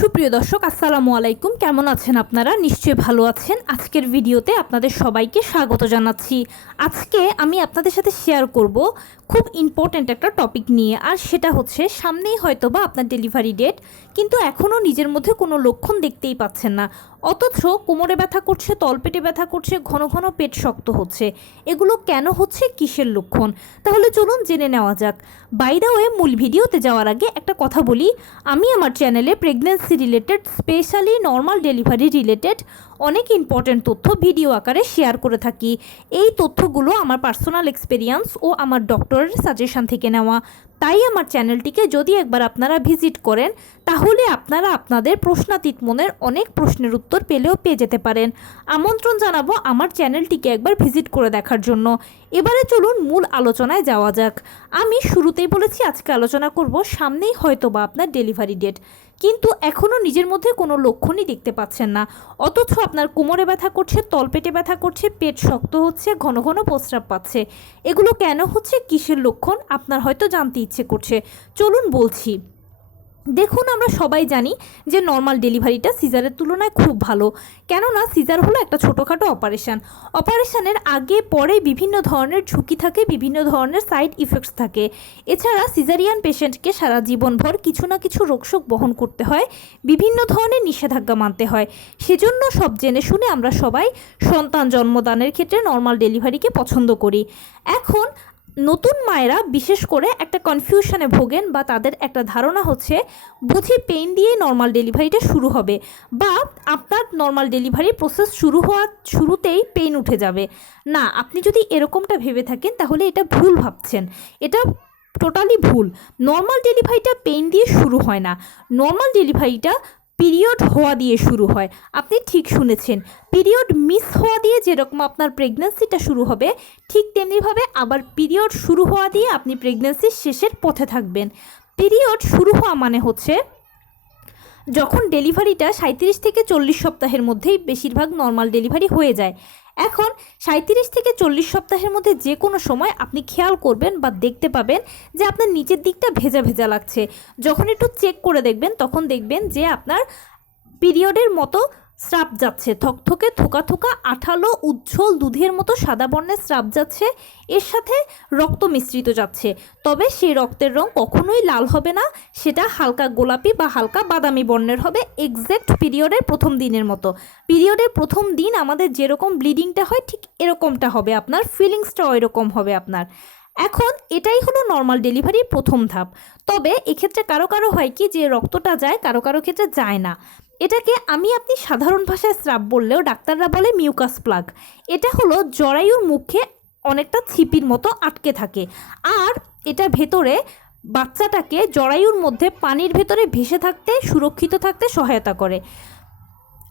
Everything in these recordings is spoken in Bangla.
সুপ্রিয় দর্শক, আসসালামু আলাইকুম। কেমন আছেন আপনারা? নিশ্চয়ই ভালো আছেন। আজকের ভিডিওতে আপনাদের সবাইকে স্বাগত জানাচ্ছি। আজকে আমি আপনাদের সাথে শেয়ার করব খুব ইম্পর্ট্যান্ট একটা টপিক নিয়ে, আর সেটা হচ্ছে সামনেই হয়তোবা আপনার ডেলিভারি ডেট কিন্তু এখনও নিজের মধ্যে কোনো লক্ষণ দেখতেই পাচ্ছেন না। অথচ কোমরে ব্যথা করছে, তলপেটে ব্যথা করছে, ঘন ঘন পেট শক্ত হচ্ছে। এগুলো কেন হচ্ছে? কিসের লক্ষণ? তাহলে চলুন জেনে নেওয়া যাক। বাইদা ওয়ে মূল ভিডিওতে যাওয়ার আগে একটা কথা বলি। আমি আমার চ্যানেলে pregnancy related specially normal delivery related অনেক ইম্পর্ট্যান্ট তথ্য ভিডিও আকারে শেয়ার করে থাকি। এই তথ্যগুলো আমার পার্সোনাল এক্সপেরিয়েন্স ও আমার ডক্টরের সাজেশন থেকে নেওয়া। তাই আমার চ্যানেলটিকে যদি একবার আপনারা ভিজিট করেন তাহলে আপনারা আপনাদের প্রশ্নাতীত মনের অনেক প্রশ্নের উত্তর পেলেও পেয়ে যেতে পারেন। আমন্ত্রণ জানাব আমার চ্যানেলটিকে একবার ভিজিট করে দেখার জন্য। এবারে চলুন মূল আলোচনায় যাওয়া যাক। আমি শুরুতেই বলেছি, আজকে আলোচনা করব সামনেই হয়তো বা আপনার ডেলিভারি ডেট। কিন্তু এখনও নিজের মধ্যে কোনো লক্ষণই দেখতে পাচ্ছেন না। অথচ আপনার কোমরে ব্যথা করছে, তলপেটে ব্যথা করছে, পেট শক্ত হচ্ছে, ঘন ঘন প্রস্রাব পাচ্ছে। এগুলো কেন হচ্ছে? কিসের লক্ষণ? আপনার হয়তো জানতে ইচ্ছে করছে। চলুন বলছি। দেখুন আমরা সবাই জানি যে নর্মাল ডেলিভারিটা সিজারের তুলনায় খুব ভালো। কেননা সিজার হলো একটা ছোটোখাটো অপারেশান অপারেশানের আগে, পরে বিভিন্ন ধরনের ঝুঁকি থাকে, বিভিন্ন ধরনের সাইড ইফেক্টস থাকে। এছাড়া সিজারিয়ান পেশেন্টকে সারা জীবনভর কিছু না কিছু রোগশোক বহন করতে হয়, বিভিন্ন ধরনের নিষেধাজ্ঞা মানতে হয়। সেজন্য সব জেনে শুনে আমরা সবাই সন্তান জন্মদানের ক্ষেত্রে নর্মাল ডেলিভারিকে পছন্দ করি। এখন নতুন মায়েরা বিশেষ করে একটা কনফিউশনে ভোগেন বা তাদের একটা ধারণা হচ্ছে, বুঝি পেইন দিয়েই নর্মাল ডেলিভারিটা শুরু হবে বা আপনার নর্মাল ডেলিভারি প্রসেস শুরু হওয়ার শুরুতেই পেইন উঠে যাবে। না, আপনি যদি এরকমটা ভেবে থাকেন, তাহলে এটা ভুল ভাবছেন। এটা টোটালি ভুল। নর্মাল ডেলিভারিটা পেইন দিয়ে শুরু হয় না। নর্মাল ডেলিভারিটা পিরিয়ড হওয়া দিয়ে শুরু হয়। আপনি ঠিক শুনেছেন। পিরিয়ড মিস হওয়া দিয়ে যেরকম আপনার প্রেগনেন্সিটা শুরু হবে, ঠিক তেমনিভাবে আবার পিরিয়ড শুরু হওয়া দিয়ে আপনি প্রেগনেন্সির শেষের পথে থাকবেন। পিরিয়ড শুরু হওয়া মানে হচ্ছে যখন ডেলিভারিটা সাঁত্রিশ থেকে চল্লিশ সপ্তাহের মধ্যেই বেশিরভাগ নর্মাল ডেলিভারি হয়ে যায়। এখন সাঁত্রিশ থেকে চল্লিশ সপ্তাহের মধ্যে যে কোনো সময় আপনি খেয়াল করবেন বা দেখতে পাবেন যে আপনার নিচের দিকটা ভেজা ভেজা লাগছে। যখন একটু চেক করে দেখবেন, তখন দেখবেন যে আপনার পিরিয়ডের মতো স্রাব যাচ্ছে। থকথকে থোকা থোকা আঠালো উজ্জ্বল দুধের মতো সাদা বর্ণের স্রাব যাচ্ছে। এর সাথে রক্ত মিশ্রিত যাচ্ছে। তবে সেই রক্তের রং কখনোই লাল হবে না। সেটা হালকা গোলাপি বা হালকা বাদামি বর্ণের হবে এক্স্যাক্ট পিরিয়ডের প্রথম দিনের মতো। পিরিয়ডের প্রথম দিন আমাদের যেরকম ব্লিডিংটা হয়, ঠিক এরকমটা হবে আপনার। ফিলিংসটাও এরকম হবে আপনার। এখন এটাই হলো নর্মাল ডেলিভারির প্রথম ধাপ। তবে এক্ষেত্রে কারও কারও হয় কি যে রক্তটা যায়, কারও কারও ক্ষেত্রে যায় না। এটাকে আমি আপনি সাধারণ ভাষায় স্রাব বললেও ডাক্তাররা বলে মিউকাস প্লাগ এটা হলো জরায়ুর মুখে অনেকটা ছিপির মতো আটকে থাকে। আর এটা ভেতরে বাচ্চাটাকে জরায়ুর মধ্যে পানির ভেতরে ভেসে থাকতে, সুরক্ষিত থাকতে সহায়তা করে।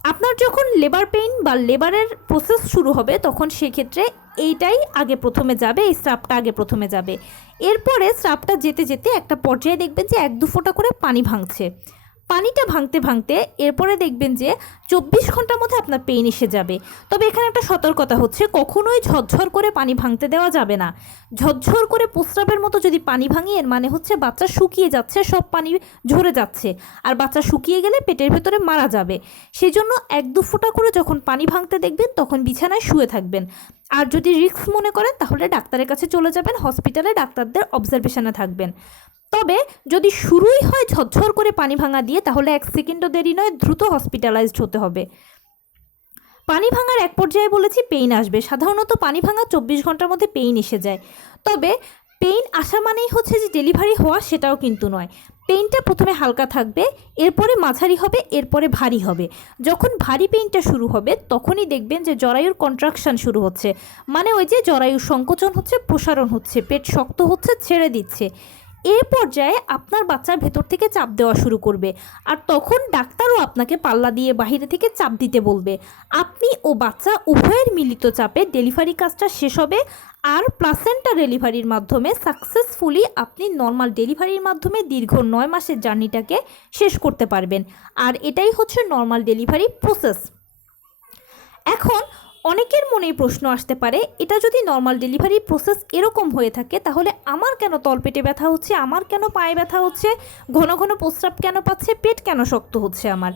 আপনার যখন লেবার পেইন বা লেবারের প্রসেস শুরু হবে, তখন সেক্ষেত্রে এইটাই আগে প্রথমে যাবে, এই স্রাবটা আগে প্রথমে যাবে। এরপরে স্রাবটা যেতে যেতে একটা পর্যায়ে দেখবেন যে এক দু ফোঁটা করে পানি ভাঙছে। পানিটা ভাঙতে ভাঙতে এরপরে দেখবেন যে চব্বিশ ঘণ্টার মধ্যে আপনার পেইন এসে যাবে। তবে এখানে একটা সতর্কতা হচ্ছে, কখনোই ঝরঝর করে পানি ভাঙতে দেওয়া যাবে না। ঝরঝর করে প্রস্রাবের মতো যদি পানি ভাঙি এর মানে হচ্ছে বাচ্চা শুকিয়ে যাচ্ছে, সব পানি ঝরে যাচ্ছে। আর বাচ্চা শুকিয়ে গেলে পেটের ভেতরে মারা যাবে। সেই জন্য এক দু ফোঁটা করে যখন পানি ভাঙতে দেখবেন, তখন বিছানায় শুয়ে থাকবেন। আর যদি রিস্ক মনে করেন, তাহলে ডাক্তারের কাছে চলে যাবেন, হসপিটালে ডাক্তারদের অবজারভেশনে থাকবেন। তবে যদি শুরুই হয় ঝরঝর করে পানি ভাঙা দিয়ে, তাহলে এক সেকেন্ডও দেরি নয়, দ্রুত হসপিটালাইজড হতে হবে। পানি ভাঙার এক পর্যায়ে বলেছি পেইন আসবে। সাধারণত পানি ভাঙা চব্বিশ ঘণ্টার মধ্যে পেইন এসে যায়। তবে পেইন আসা মানেই হচ্ছে যে ডেলিভারি হওয়া সেটাও কিন্তু নয়। পেইনটা প্রথমে হালকা থাকবে, এরপরে মাঝারি হবে, এরপরে ভারী হবে। যখন ভারী পেইনটা শুরু হবে, তখনই দেখবেন যে জরায়ুর কন্ট্রাকশন শুরু হচ্ছে। মানে ওই যে জরায়ুর সংকোচন হচ্ছে, প্রসারণ হচ্ছে, পেট শক্ত হচ্ছে, ছেড়ে দিচ্ছে। এই পর্যায়ে আপনার বাচ্চার ভেতর থেকে চাপ দেওয়া শুরু করবে। আর তখন ডাক্তারও আপনাকে পাল্লা দিয়ে বাহিরে থেকে চাপ দিতে বলবে। আপনি ও বাচ্চা উভয়ের মিলিত চাপে ডেলিভারি কাজটা শেষ হবে আর প্লাসেন্টা ডেলিভারির মাধ্যমে সাকসেসফুলি আপনি নর্মাল ডেলিভারির মাধ্যমে দীর্ঘ নয় মাসের জার্নিটাকে শেষ করতে পারবেন। আর এটাই হচ্ছে নর্মাল ডেলিভারি প্রসেস। এখন অনেকের মনেই প্রশ্ন আসতে পারে, এটা যদি নর্মাল ডেলিভারি প্রসেস এরকম হয়ে থাকে, তাহলে আমার কেন তলপেটে ব্যথা হচ্ছে, আমার কেন পায়ে ব্যথা হচ্ছে, ঘন ঘন প্রস্রাব কেন পাচ্ছে, পেট কেন শক্ত হচ্ছে আমার?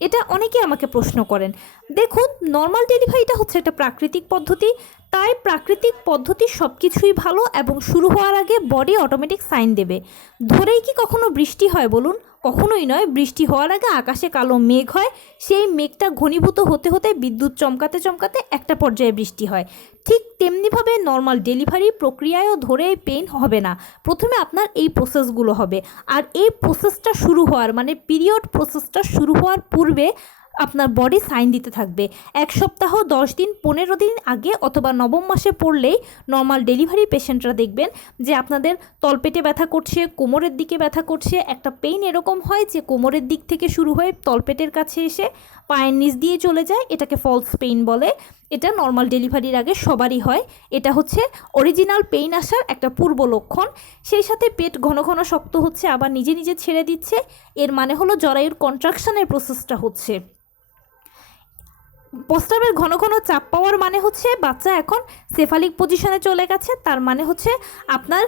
এটা অনেকে আমাকে প্রশ্ন করেন। দেখুন নর্মাল ডেলিভারিটা হচ্ছে একটা প্রাকৃতিক পদ্ধতি, তাই প্রাকৃতিক পদ্ধতি সব কিছুই ভালো এবং শুরু হওয়ার আগে বডি অটোমেটিক সাইন দেবে। ধরেই কি কখনো বৃষ্টি হয় বলুন? কখনোই নয়, বৃষ্টি হওয়ার আগে আকাশে কালো মেঘ হয়। সেই মেঘটা ঘনীভূত হতে হতে বিদ্যুৎ চমকাতে চমকাতে একটা পর্যায়ে বৃষ্টি হয়। ঠিক তেমনিভাবে নর্মাল ডেলিভারি প্রক্রিয়ায়ও ধরে পেন হবে না। প্রথমে আপনার এই প্রসেসগুলো হবে। আর এই প্রসেসটা শুরু হওয়ার মানে পিরিয়ড প্রসেসটা শুরু হওয়ার পূর্বে আপনার বডি সাইন দিতে থাকবে। এক সপ্তাহ, দশ দিন, পনেরো দিন আগে অথবা নবম মাসে পড়লেই নর্মাল ডেলিভারি পেশেন্টরা দেখবেন যে আপনাদের তলপেটে ব্যথা করছে, কোমরের দিকে ব্যথা করছে। একটা পেইন এরকম হয় যে কোমরের দিক থেকে শুরু হয়ে তলপেটের কাছে এসে পায়ের নিচ দিয়ে চলে যায়, এটাকে ফলস পেইন বলে। এটা নর্মাল ডেলিভারির আগে সবারই হয়। এটা হচ্ছে অরিজিনাল পেইন আসার একটা পূর্ব লক্ষণ। সেই সাথে পেট ঘন ঘন শক্ত হচ্ছে, আবার নিজে নিজে ছেড়ে দিচ্ছে। এর মানে হলো জরায়ুর কন্ট্রাকশনের প্রসেসটা হচ্ছে। প্রস্রাবের ঘন ঘন চাপ পাওয়ার মানে হচ্ছে বাচ্চা এখন সেফালিক পজিশনে চলে গেছে। তার মানে হচ্ছে আপনার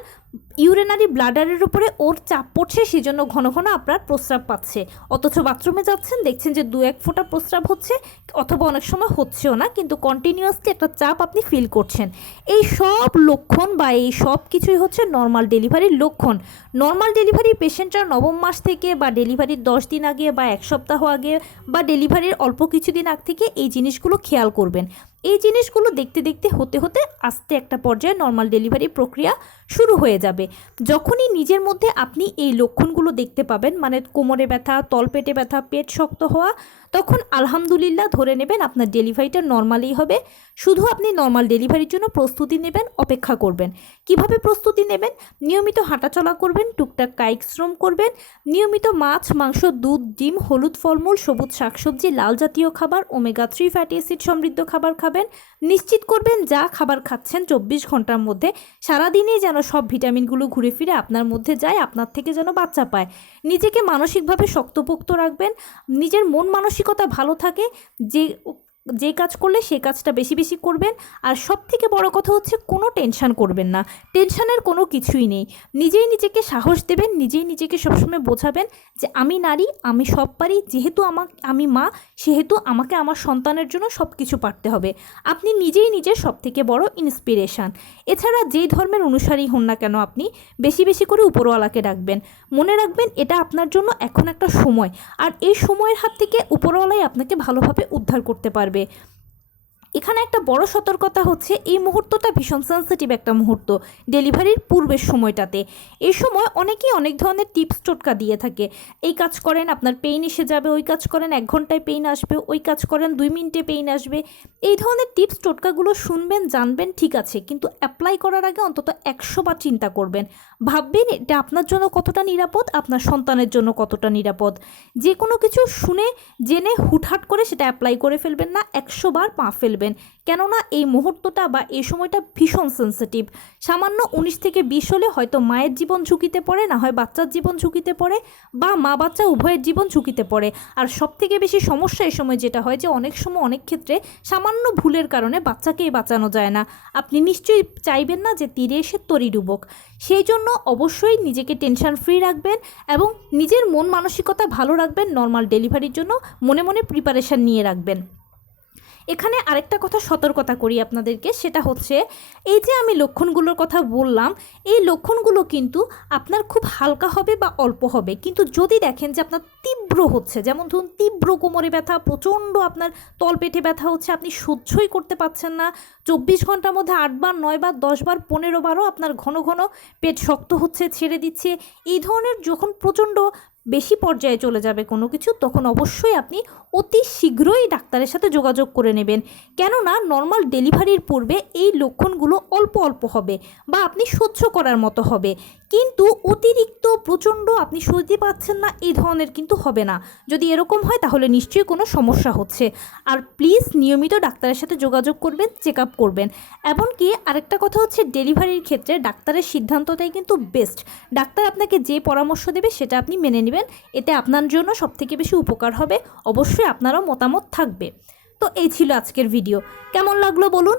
ইউরেনারি ব্লাডারের উপরে ওর চাপ পড়ছে সেই জন্য ঘন ঘন আপনার প্রস্রাব পাচ্ছে। অথচ বাথরুমে যাচ্ছেন, দেখছেন যে দু এক ফোঁটা প্রস্রাব হচ্ছে, অথবা অনেক সময় হচ্ছেও না, কিন্তু কন্টিনিউয়াসলি একটা চাপ আপনি ফিল করছেন। এই সব লক্ষণ বা এই সব কিছুই হচ্ছে নর্মাল ডেলিভারির লক্ষণ। নর্মাল ডেলিভারি পেশেন্টরা নবম মাস থেকে বা ডেলিভারির দশ দিন আগে বা এক সপ্তাহ আগে বা ডেলিভারির অল্প কিছুদিন আগ থেকে এই জিনিসগুলো খেয়াল করবেন। এই জিনিসগুলো দেখতে দেখতে হতে হতে আস্তে একটা পর্যায়ে নর্মাল ডেলিভারি প্রক্রিয়া শুরু হয়ে যাবে। যখনই নিজের মধ্যে আপনি এই লক্ষণগুলো দেখতে পাবেন মানে কোমরে ব্যথা, তলপেটে ব্যথা, পেট শক্ত হওয়া, তখন আলহামদুলিল্লাহ ধরে নেবেন আপনার ডেলিভারিটা নর্মালি হবে। শুধু আপনি নর্মাল ডেলিভারির জন্য প্রস্তুতি নেবেন, অপেক্ষা করবেন। কীভাবে প্রস্তুতি নেবেন? নিয়মিত হাঁটাচলা করবেন টুকটাক কায়িক শ্রম করবেন, নিয়মিত মাছ, মাংস, দুধ, ডিম, হলুদ ফলমূল, সবুজ শাকসবজি, লাল জাতীয় খাবার, ওমেগা থ্রি ফ্যাটি অ্যাসিড সমৃদ্ধ খাবার খাবেন। নিশ্চিত করবেন যা খাবার খাচ্ছেন চব্বিশ ঘণ্টার মধ্যে। সারাদিনেই যেন সব ভিটামিনগুলো ঘুরে ফিরে আপনার মধ্যে যায়, আপনার থেকে যেন বাচ্চা পায়। নিজেকে মানসিকভাবে শক্তপোক্ত রাখবেন, নিজের মন মানসিকতা ভালো থাকে, যে যে কাজ করলে সেই কাজটা বেশি বেশি করবেন। আর সব থেকে বড় কথা হচ্ছে কোনো টেনশন করবেন না। টেনশানের কোনো কিছুই নেই। নিজেই নিজেকে সাহস দেবেন, নিজেই নিজেকে সবসময় বোঝাবেন যে আমি নারী, আমি সব পারি, যেহেতু আমা আমি মা, সেহেতু আমাকে আমার সন্তানের জন্য সব কিছু পারতে হবে। আপনি নিজেই নিজের সব থেকে বড় ইন্সপিরেশান এছাড়া যেই ধর্মের অনুসারী হন না কেন আপনি, বেশি বেশি করে উপরওয়ালাকে ডাকবেন। মনে রাখবেন এটা আপনার জন্য এখন একটা সময়। আর এই সময়ের হাত থেকে উপরওয়ালাই আপনাকে ভালোভাবে উদ্ধার করতে পারবে। এখানে একটা বড় সতর্কতা হচ্ছে, এই মুহূর্তটা ভীষণ সেন্সিটিভ একটা মুহূর্ত ডেলিভারির পূর্বের সময়টাতে। এই সময় অনেকেই অনেক ধরনের টিপস টোটকা দিয়ে থাকে। এই কাজ করেন, আপনার পেইন এসে যাবে, ওই কাজ করেন, এক ঘন্টায় পেইন আসবে, ওই কাজ করেন, দুই মিনিটে পেইন আসবে। এই ধরনের টিপস টোটকাগুলো শুনবেন, জানবেন, ঠিক আছে, কিন্তু অ্যাপ্লাই করার আগে অন্তত একশো বার চিন্তা করবেন। ভাববেন, এটা আপনার জন্য কতটা নিরাপদ, আপনার সন্তানের জন্য কতটা নিরাপদ। যে কোনো কিছু শুনে, জেনে হুটহাট করে সেটা অ্যাপ্লাই করে ফেলবেন না, একশো বার পা ফেলবেন। কেননা এই মুহূর্তটা বা এই সময়টা ভীষণ সেন্সিটিভ সামান্য উনিশ থেকে বিশ হলে হয়তো মায়ের জীবন ঝুঁকিতে পড়ে, না হয় বাচ্চার জীবন ঝুঁকিতে পড়ে বা মা বাচ্চা উভয়ের জীবন ঝুঁকিতে পড়ে। আর সব থেকে বেশি সমস্যা এই সময় যেটা হয় যে অনেক সময় অনেক ক্ষেত্রে সামান্য ভুলের কারণে বাচ্চাকেই বাঁচানো যায় না। আপনি নিশ্চয়ই চাইবেন না যে তীরে এসে তরি ডুবক। সেই জন্য অবশ্যই নিজেকে টেনশন ফ্রি রাখবেন এবং নিজের মন মানসিকতা ভালো রাখবেন নর্মাল ডেলিভারির জন্য মনে মনে প্রিপারেশান নিয়ে রাখবেন। এখানে আরেকটা কথা সতর্কতা করি আপনাদেরকে, সেটা হচ্ছে এই যে আমি লক্ষণগুলোর কথা বললাম, এই লক্ষণগুলো কিন্তু আপনার খুব হালকা হবে বা অল্প হবে। কিন্তু যদি দেখেন যে আপনার তীব্র হচ্ছে, যেমন ধরুন তীব্র কোমরে ব্যথা, প্রচণ্ড আপনার তলপেটে ব্যথা হচ্ছে, আপনি সহ্যই করতে পারছেন না, চব্বিশ ঘণ্টার মধ্যে আটবার নয়বার দশবার পনেরো বারও আপনার ঘন ঘন পেট শক্ত হচ্ছে, ছেড়ে দিচ্ছে, এই ধরনের যখন প্রচণ্ড বেশি পর্যায়ে চলে যাবে কোনো কিছু, তখন অবশ্যই আপনি অতি শীঘ্রই ডাক্তারের সাথে যোগাযোগ করে নেবেন। কেননা নর্মাল ডেলিভারির পূর্বে এই লক্ষণগুলো অল্প অল্প হবে বা আপনি সহ্য করার মতো হবে। কিন্তু অতিরিক্ত প্রচণ্ড আপনি সইতে পাচ্ছেন না, এই ধরনের কিন্তু হবে না। যদি এরকম হয়, তাহলে নিশ্চয়ই কোনো সমস্যা হচ্ছে। আর প্লিজ নিয়মিত ডাক্তারের সাথে যোগাযোগ করবেন চেক আপ করবেন। এমনকি আরেকটা কথা হচ্ছে ডেলিভারির ক্ষেত্রে ডাক্তারের সিদ্ধান্তটাই কিন্তু বেস্ট ডাক্তার আপনাকে যে পরামর্শ দেবে, সেটা আপনি মেনে নেবেন এতে আপনার জন্য সবথেকে বেশি উপকার হবে। অবশ্যই আপনারও মতামত থাকবে। তো এই ছিল আজকের ভিডিও। কেমন লাগল বলুন?